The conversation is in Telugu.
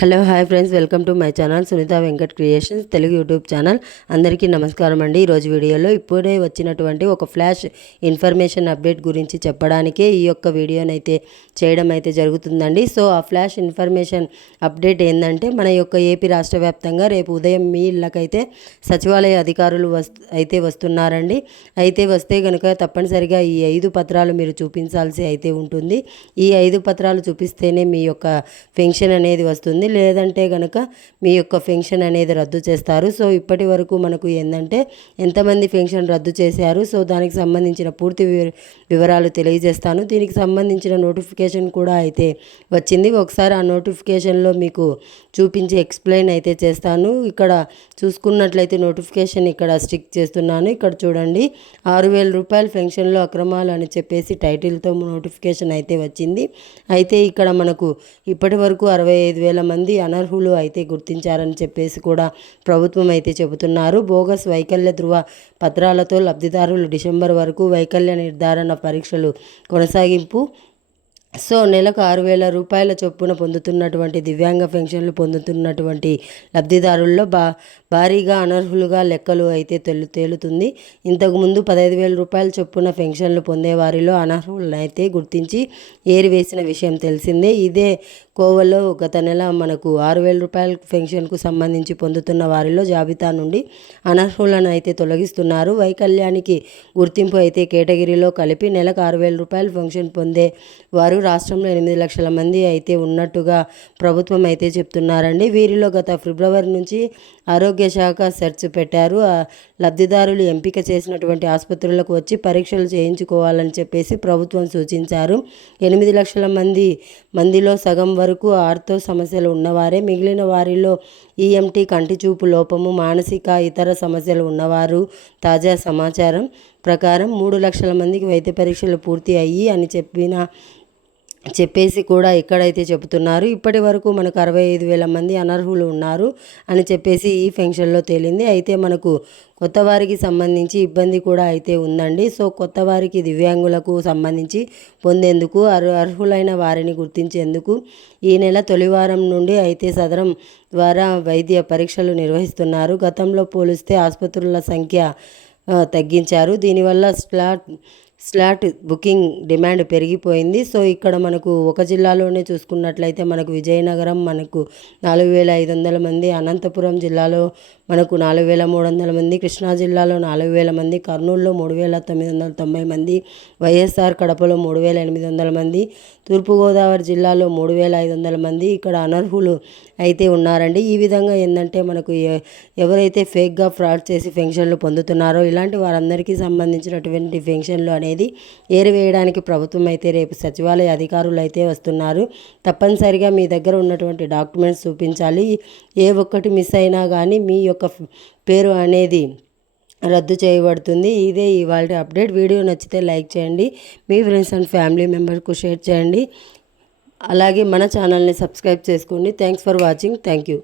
Hello hi friends, welcome to my channel Sunitha Venkat creations Telugu YouTube channel. అందరికీ నమస్కారం అండి. ఈరోజు వీడియోలో ఇప్పుడే వచ్చినటువంటి ఒక ఫ్లాష్ ఇన్ఫర్మేషన్ అప్డేట్ గురించి చెప్పడానికే ఈ యొక్క వీడియోనైతే చేయడం అయితే జరుగుతుందండి. సో ఆ ఫ్లాష్ ఇన్ఫర్మేషన్ అప్డేట్ ఏంటంటే, మన యొక్క ఏపీ రాష్ట్ర వ్యాప్తంగా రేపు ఉదయం మీ ఇళ్ళకైతే సచివాలయ అధికారులు అయితే వస్తున్నారండి. అయితే వస్తే కనుక తప్పనిసరిగా ఈ 5 పత్రాలు మీరు చూపించాల్సి అయితే ఉంటుంది. ఈ 5 పత్రాలు చూపిస్తేనే మీ యొక్క పెన్షన్ అనేది వస్తుంది, లేదంటే కనుక మీ యొక్క పెన్షన్ అనేది రద్దు చేస్తారు. సో ఇప్పటి వరకు మనకు ఏంటంటే ఎంతమంది పెన్షన్ రద్దు చేశారు, సో దానికి సంబంధించిన పూర్తి వివరాలు తెలియజేస్తాను. దీనికి సంబంధించిన నోటిఫికేషన్ కూడా అయితే వచ్చింది. ఒకసారి ఆ నోటిఫికేషన్లో మీకు చూపించి ఎక్స్ప్లెయిన్ అయితే చేస్తాను. ఇక్కడ చూసుకున్నట్లయితే నోటిఫికేషన్ ఇక్కడ స్టిక్ చేస్తున్నాను. ఇక్కడ చూడండి, 6,000 రూపాయల పెన్షన్లో అక్రమాలు అని చెప్పేసి టైటిల్తో నోటిఫికేషన్ అయితే వచ్చింది. అయితే ఇక్కడ మనకు ఇప్పటి వరకు 65,000 మంది అనర్హులు అయితే గుర్తించారని చెప్పేసి కూడా ప్రభుత్వం అయితే చెబుతున్నారు. బోగస్ వైకల్య ధృవ పత్రాలతో లబ్ధిదారులు డిసెంబర్ వరకు వైకల్య నిర్ధారణ పరీక్షలు కొనసాగింపు. సో నెలకు 6,000 రూపాయల చొప్పున పొందుతున్నటువంటి దివ్యాంగ పెన్షన్లు పొందుతున్నటువంటి లబ్ధిదారుల్లో భారీగా అనర్హులుగా లెక్కలు అయితే తేలుతుంది. ఇంతకుముందు 15,000 రూపాయల చొప్పున పెన్షన్లు పొందేవారిలో అనర్హులను అయితే గుర్తించి ఏరివేసిన విషయం తెలిసిందే. ఇదే కోవలో గత నెల మనకు 6,000 రూపాయల పెన్షన్కు సంబంధించి పొందుతున్న వారిలో జాబితా నుండి అనర్హులను అయితే తొలగిస్తున్నారు. వైకల్యానికి గుర్తింపు అయితే కేటగిరీలో కలిపి నెలకు 6,000 రూపాయల పెన్షన్ పొందే వారు రాష్ట్రంలో 8 లక్షల మంది అయితే ఉన్నట్టుగా ప్రభుత్వం అయితే చెప్తున్నారండి. వీరిలో గత ఫిబ్రవరి నుంచి ఆరోగ్య శాఖ సెర్చ్ పెట్టారు. లబ్ధిదారులు ఎంపిక చేసినటువంటి ఆసుపత్రులకు వచ్చి పరీక్షలు చేయించుకోవాలని చెప్పేసి ప్రభుత్వం సూచించారు. 8 లక్షల మందిలో సగం వరకు ఆర్థో సమస్యలు ఉన్నవారే. మిగిలిన వారిలో ఈఎంటీ, కంటి చూపు లోపము, మానసిక ఇతర సమస్యలు ఉన్నవారు. తాజా సమాచారం ప్రకారం 3 లక్షల మందికి వైద్య పరీక్షలు పూర్తి అయ్యి అని చెప్పేసి కూడా ఇక్కడైతే చెబుతున్నారు. ఇప్పటి వరకు మనకు 65,000 మంది అనర్హులు ఉన్నారు అని చెప్పేసి ఈ పెన్షన్లో తేలింది. అయితే మనకు కొత్త వారికి సంబంధించి ఇబ్బంది కూడా అయితే ఉందండి. సో కొత్త వారికి దివ్యాంగులకు సంబంధించి పొందేందుకు అర్హులైన వారిని గుర్తించేందుకు ఈ నెల తొలివారం నుండి అయితే సదరం ద్వారా వైద్య పరీక్షలు నిర్వహిస్తున్నారు. గతంలో పోలిస్తే ఆసుపత్రుల సంఖ్య తగ్గించారు. దీనివల్ల స్లాట్ బుకింగ్ డిమాండ్ పెరిగిపోయింది. సో ఇక్కడ మనకు ఒక జిల్లాలోనే చూసుకున్నట్లయితే మనకు విజయనగరం మనకు 4,500 మంది, అనంతపురం జిల్లాలో మనకు 4,300 మంది, కృష్ణా జిల్లాలో 4,000 మంది, కర్నూలులో 3,990 మంది, వైఎస్ఆర్ కడపలో 3,800 మంది, తూర్పుగోదావరి జిల్లాలో 3,500 మంది ఇక్కడ అనర్హులు అయితే ఉన్నారండి. ఈ విధంగా ఏంటంటే మనకు ఎవరైతే ఫేక్గా ఫ్రాడ్ చేసి పెన్షన్లు పొందుతున్నారో ఇలాంటి వారందరికీ సంబంధించినటువంటి పెన్షన్లు అనేది ఏరివేయడానికి ప్రభుత్వం అయితే రేపు సచివాలయ అధికారులు అయితే వస్తున్నారు. తప్పనిసరిగా మీ దగ్గర ఉన్నటువంటి డాక్యుమెంట్స్ చూపించాలి. ఏ ఒక్కటి మిస్ అయినా కానీ మీ యొక్క పేరు అనేది రద్దు చేయబడుతుంది. ఇదే ఇవాళ అప్డేట్. వీడియో నచ్చితే లైక్ చేయండి, మీ ఫ్రెండ్స్ అండ్ ఫ్యామిలీ మెంబర్స్కు షేర్ చేయండి. అలాగే మన ఛానల్ని సబ్స్క్రైబ్ చేసుకోండి. Thanks for watching. Thank you.